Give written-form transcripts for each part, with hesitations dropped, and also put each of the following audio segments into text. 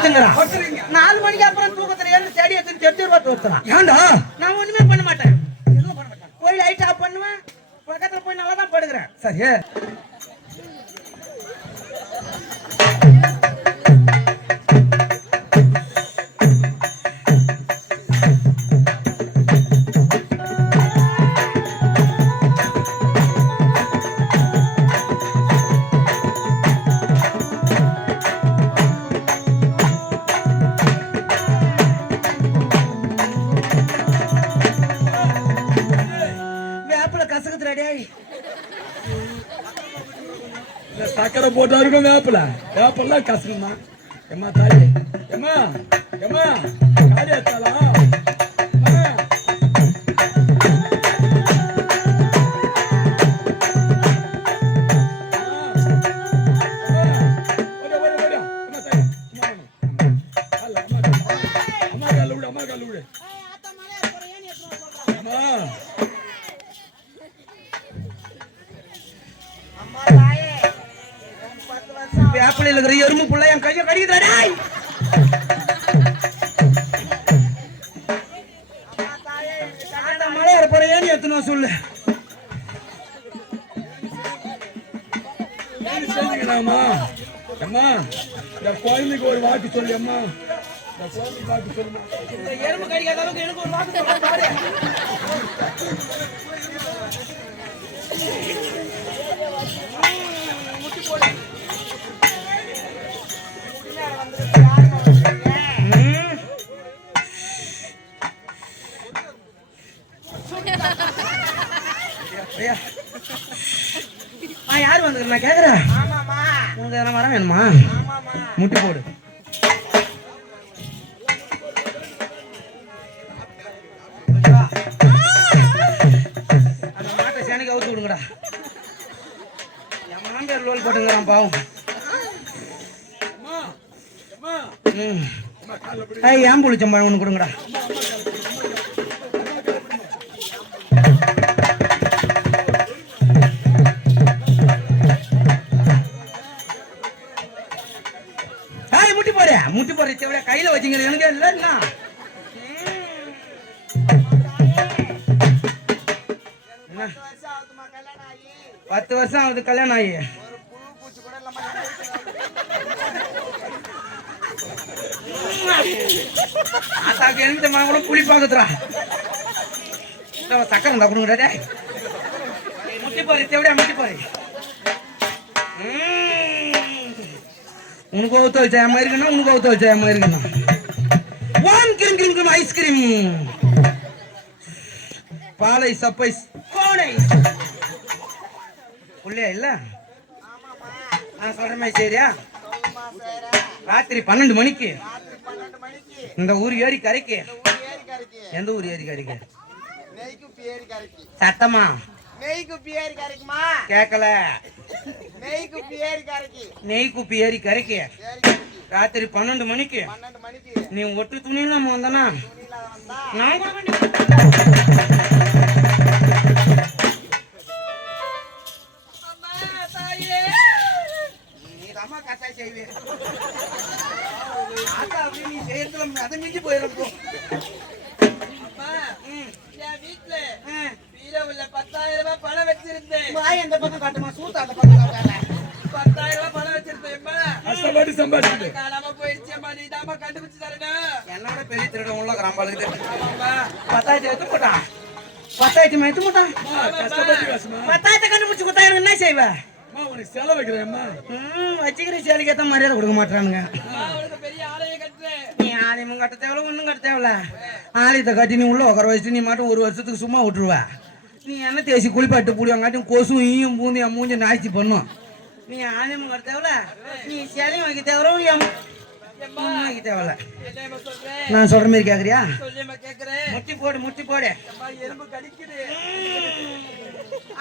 4 மணிக்கு அப்புறம் தூக்கத்துல ஏறி செடி எடுத்து செத்து ரூபாய் ஏன்டா நான் ஒண்ணுமே பண்ண மாட்டேன். போய் லைட் ஆஃப் பண்ணுவேன், பக்கத்துல போய் நல்லா தான் படுக்கிறேன். சரி சக்கரை போட்டா இருக்கும் வேப்பெல்லாம் கசக்குமா. எம்மா தாயே, எம்மா எம்மா காலி ஏத்தாளா வேப்பிலையில் இருக்கிற எறும்பு புள்ள என் கையை கடிக்கிறாடா. மழை இருப்பற ஏன் எத்தணும் சொல்லு. அம்மா குழந்தைக்கு ஒரு வாக்கு சொல்லு. அம்மா குழந்தைக்கு வாக்கு சொல்லுமா. எறும்பு கடிக்காத அளவுக்கு எனக்கு ஒரு வாக்கு சொல்ல. முட்டி போடு. யாரு வந்து நான் கேக்குறேன். உனக்கு எதனா வர வேணுமா? முட்டி போடு. அந்த மாட்டை சேனைக்கு அவுத்து விடுங்கடா. என் மாமியார் லோல் போட்டுங்கிறான் பாவம். ஏன் புளிச்சம்பழம் ஒண்ணு கொடுங்கடா. முட்டி போற கையில வச்சுங்க. எனக்கு இல்லைன்னா 10 வருஷம் ஆகுது கல்யாணம் ஆகி. ஆத்தாக்கு எழுந்த கூட புளி பாக்குறா. சக்கரை இருந்தா கொடுங்கடா. முட்டி போற தேவையா முட்டி போற. உனக்கு ஒருத்த வச்சா மாதிரி இருக்கணும், உனக்கு ஒருத்த வச்சா மாதிரி இருக்கணும். வாம் கிரீம் கிரீம் கிரீம் ஐஸ்கிரீம் பாலை சப்பை கோடை உள்ளே இல்ல. நான் சொல்ற மாதிரி சரியா? ராத்திரி 12 மணிக்கு இந்த ஊர் ஏரி கரைக்கு. எந்த ஊர் ஏரி கரைக்கு? சத்தமா நெய் குப்பி ஏரி கரைக்குமா? கேக்கல. நெய் குப்பி ஏரி கரைக்கு. நெய் குப்பி ஏரி கரைக்கு ராத்திரி 12 மணிக்கு நீ ஒட்டு துணி இல்லாம வந்தானா நான் கூட நீதாம்மா கட்டாய் செய்வேன். நீ செய்யறதுல அதை மிஞ்சி போயிருக்கும். வீட்டுல 10,000 ரூபாய் பணம் வச்சிருந்தேன். எந்த பக்கம் காட்டுமா? சூத்த அந்த பக்கம் காட்டால. 10,000 ரூபாய் பணம் வச்சிருந்தேன். சம்பாதிச்சு காணாம போயிடுச்சு. நீதாம்மா கண்டுபிடிச்சு தரணும். என்னோட பெரிய திருடம் உள்ள கிராம்பாளுக்கு 10,000 எடுத்து போட்டான். 10,000 எடுத்து போட்டான். 10,000 கண்டுபிடிச்சு கொடுத்தாயிரம் என்ன செய்வ? செலவு வைக்கிறேன். வச்சுக்கிற சேலைக்கு ஏற்ற மரியாதை கொடுக்க மாட்டானுங்க. பெரிய ஆலய கட்டுறேன். நீ ஆலயமும் கட்ட தேவையில்ல, ஒன்றும் கட்ட தேவையில்ல. ஆலயத்தை கட்டி நீ உள்ள உட்கார வச்சுட்டு நீ மட்டும் 1 வருஷத்துக்கு சும்மா விட்டுருவ. நீ என்ன தேசி குளிப்பாட்டு பூடிவாங்காட்டியும் கொசும் ஈயும் பூந்து என் மூஞ்ச நாய்ச்சி பண்ணும். நீ ஆலயமும் கட்ட தேவையில்ல, நீ சேலையும் வைக்க தேவையில்ல, வைக்க தேவையில்ல. நான் சொல்ற மாதிரி கேக்குறியா? முட்டி போடு முட்டி போடு. எறும்பு கடிக்குது.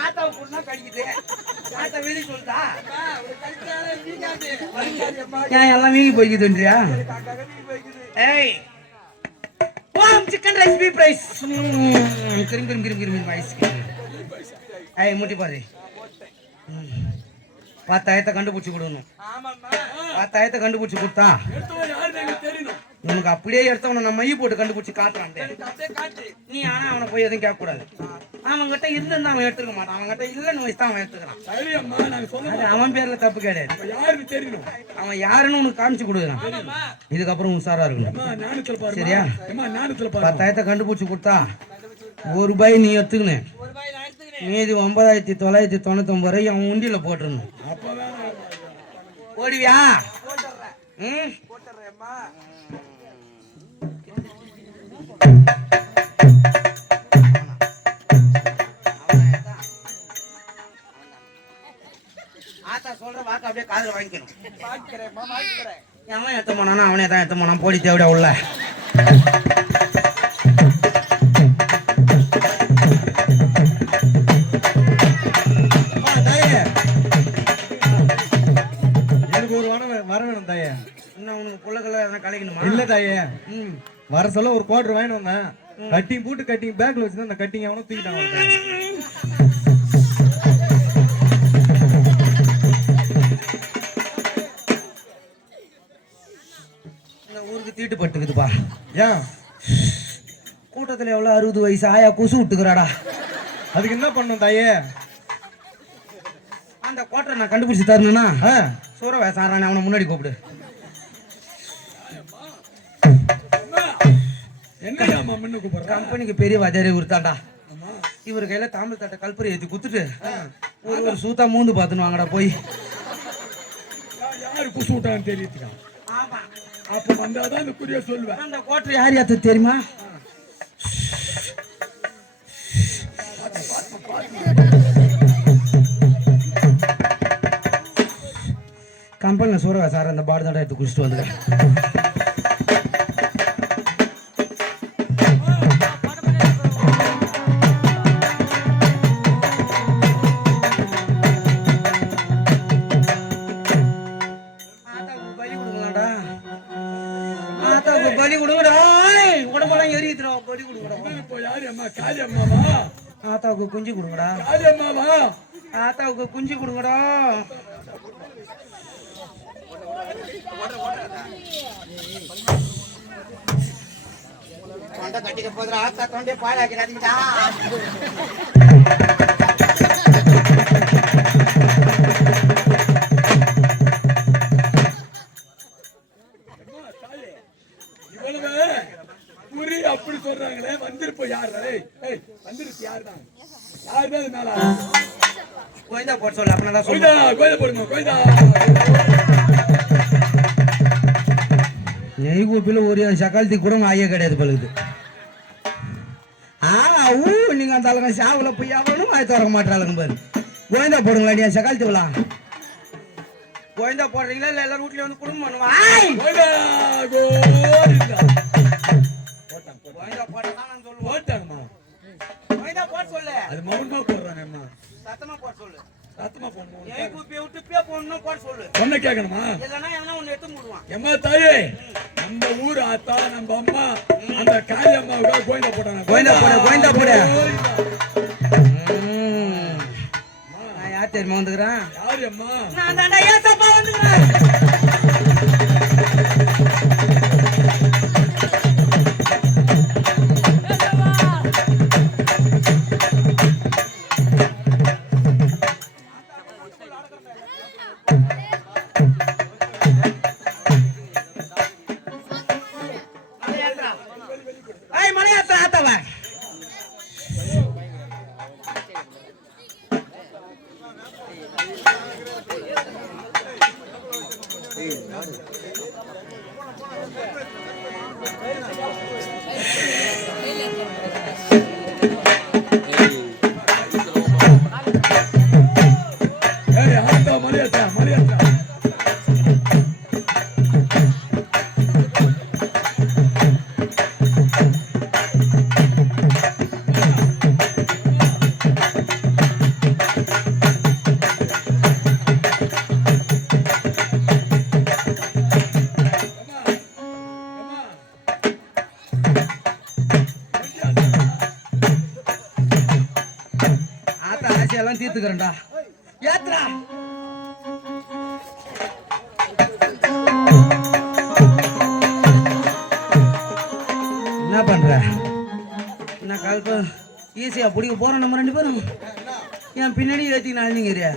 ஆத்தாவை போடுனா கடிக்குது. ஆத்தா வெளியே சொல்லுதா? ஏன் எல்லாம் வீங்கி போய்க்குதுன்றியா? ஏய் சிக்கன் ரைஸ் பீப் ரைஸ் கிரும்பி ரைஸ். ஏய் முட்டி பாரு. 10,000 கண்டுபிடிச்சு கொடுக்கணும். 10,000 கண்டுபிடிச்சு கொடுத்தா உனக்கு அப்படியே எடுத்தவன நான் மை போட்டு கண்டுபிடிச்சு காட்டுறான் எனக்கு அப்படியே காட்டு. நீ ஆனா அவனை போய் எதுவும் கேட்க கூடாது. அவன்கிட்ட இருந்தா அவன் எடுத்துக்க மாட்டான், அவன்கிட்ட இல்லைன்னு வயசு தான் அவன் எடுத்துக்கிறான். சரி அம்மா நாங்க சொல்ல அது அவன் பேர்ல தப்பு கிடையாது. யாருன்னு தெரியணும். அவன் யாருன்னு உனக்கு காமிச்சு கொடுக்குறான். ஆமாம்மா. இதுக்கப்புறம் உஷாரா இருக்கணும். அம்மா ஞானத்துல பாருமா. சரியா? அம்மா ஞானத்துல பாரு. 10,000 கண்டுபிடிச்சு கொடுத்தா ₹1 நீ எடுத்துக்கணும். ₹1 நான் எடுத்துக்கிறேன். மீதி 9,999 ரூபாய் அவன் உண்டியில போட்டுருணும். அப்பதான் ஓடிவியா? போட்டுறேன். ம் போட்டுறேன்மா. ஆத்தா சொல்ற வாக்கு அப்படியே காதுல வாங்கிக்கணும். வாங்கிக்கிறேன்மா, வாங்கிக்கிறேன். அவன் எத்த போனானா அவனே தான் எத்த போனான். போடி தேவையா உள்ள எனக்கு ஒரு வர வேணும் தாயே. இன்னும் உனக்கு புள்ளக்கெல்லாம் எதனா கலைக்கணுமா? இல்ல தாயே, ம் வர சொல்ல ஒரு குவார்டர் வாங்கிட்டு வந்தேன். கட்டிங் போட்டு கட்டிங் பேக்ல வச்சு அந்த கட்டிங் அவனும் தூக்கிட்டாங்க. இந்த ஊருக்கு தீட்டு பட்டுக்குதுப்பா. ஏன் கூட்டத்துல எவ்வளவு 60 வயசு ஆயா குசு விட்டுக்கிறாடா. அதுக்கு என்ன பண்ணும் தாயே? அந்த கோட்டரை நான் கண்டுபிடிச்சு தரணும்னா ஆ, சூற வயசாரானே அவனை முன்னாடி கூப்பிடு. என்னம்மா முன்ன கூப்பிடுறா? கம்பெனிக்கு பெரிய வாத்தியாரே உருத்தாண்டா. இவர் கையில தாமிர தட்டை கல்பரை ஏற்றி குத்துட்டு ஒரு சூத்தா மூந்து பார்த்துன்னு வாங்கடா போய். யாரு குசு விட்டான்னு தெரியுதுக்கா. ஆமா, அப்ப வந்தாதான் அந்த குறிய சொல்லுவேன். அந்த கோட்டரை யார் யாத்த தெரியுமா? கம்பெனியில் சூற வயசார அந்த பாடு தடை எடுத்து குடிச்சிட்டு வந்துடுறேன். பலி கொடுங்கடா, உடம்பெல்லாம் எரியுதுடா. பலி கொடுங்கடா. இப்போ யாரு அம்மா? காளி அம்மாவா? ஆத்தாவுக்கு குஞ்சு கொடுங்கடா. காளி அம்மாவா? ஆத்தாவுக்கு குஞ்சு கொடுங்கடா. தொண்டை கட்டிக்க போதுடா, ஆத்தா தொண்டையை பாழாக்கிறாதீங்கடா. இவ்வளவு குறி அப்படி சொல்றாங்களே, வந்திருப்ப யாரு? வந்திருக்கு யாருதான்? யாருதான் இது மேல? கோயந்தா போட சொல்ல அப்படின்னா கோயிதா, கோயில போடுங்க, கோயிதா. நெய் கூப்பில ஒரு சக்காலத்தி கூட ஆயே கிடையாது பழுகுது. நீங்க அந்த அளவுக்கு சாவுல போய் அவனும் வாய் திறக்க மாட்டாளுங்க பாரு. கோயந்தா போடுங்களா சக்காலத்தி விழாம். கோயந்தா போடுறீங்களா இல்ல எல்லாரும் வீட்லயும் வந்து குடும்பம் பண்ணுவா? கோயிதா, கோயிதா. கோயந்தா போட்டதான் நான் சொல்லுவேன். போட்டாங்கம்மா. கோயந்தா போட சொல்லு. அது மௌனமா போடுறாங்க அம்மா. சத்தமா போட சொல்லு. சத்தமா போடணும். நெய் கூப்பிய விட்டு பே போடணும் போட சொல்லு. சொன்ன கேட்கணுமா? இல்லைன்னா எவனா ஒன்னு எடுத்து மூடுவான். எம்மா தாயே, நம்ம ஊர் ஆத்தா, நம்ம அம்மா அந்த காளி அம்மாவுக்காக கோயிந்தா போட்டாங்க. கோயந்தா போடு, கோயந்தா போடு. கோயிந்தா. நான் யார் தெரியுமா வந்துக்கிறேன்? யாரு அம்மா? நான் தாண்டா ஏசப்பா வந்துக்கிறேன். மலையாத்திரா ஆத்தவா ஆத்தா மலையாத்தா, மலையாத்தா. ஆத்தா ஆசையெல்லாம் தீர்த்துக்கிறேன்டா. யாத்ரா இப்போ ஈஸியா பிடிக்க போறோம் நம்ம 2 பேரும். என் பின்னாடி ஏத்தி நாளிங்கிறியா?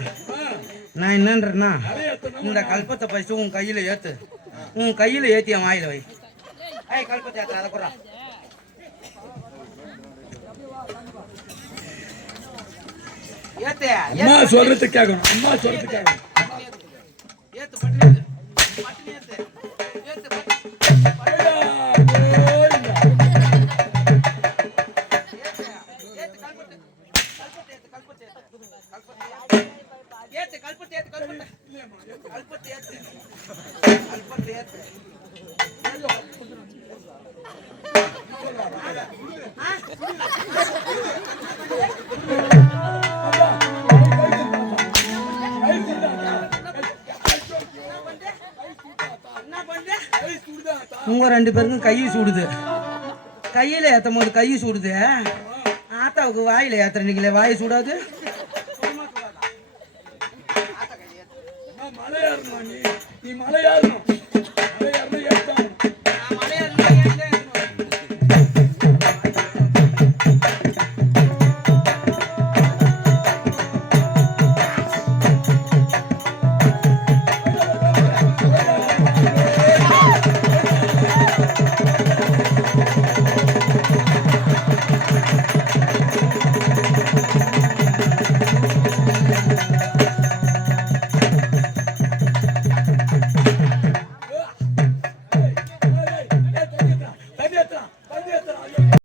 நான் என்னன்றேன்னா இந்த கல்பத்தை பறிச்சு உன் கையில ஏத்து. உன் கையில ஏத்தி என் வாயில வை. ஐய் கல்பத்தை ஏத்து அதை குறா. ஏத்து அம்மா சொல்றது கேட்கணும். அம்மா சொல்றது கேட்கணும். ஏத்து பட்டு ஏத்து ஏத்து ஐயா, கோயிந்தா. ஏத்து கல்பத்து ஏத்து கல்பத்து கல்பத்து ஏத்து கல்பத்து ஏத்து உங்க 2 பேருக்கும் கை சூடுது. கையில ஏத்தும் போது கை சூடுது. ஆத்தாவுக்கு வாயில ஏத்துறீங்களே வாய் சூடாது. அம்மா, மலை ஏறணும் நீ மலை ஏறணும்.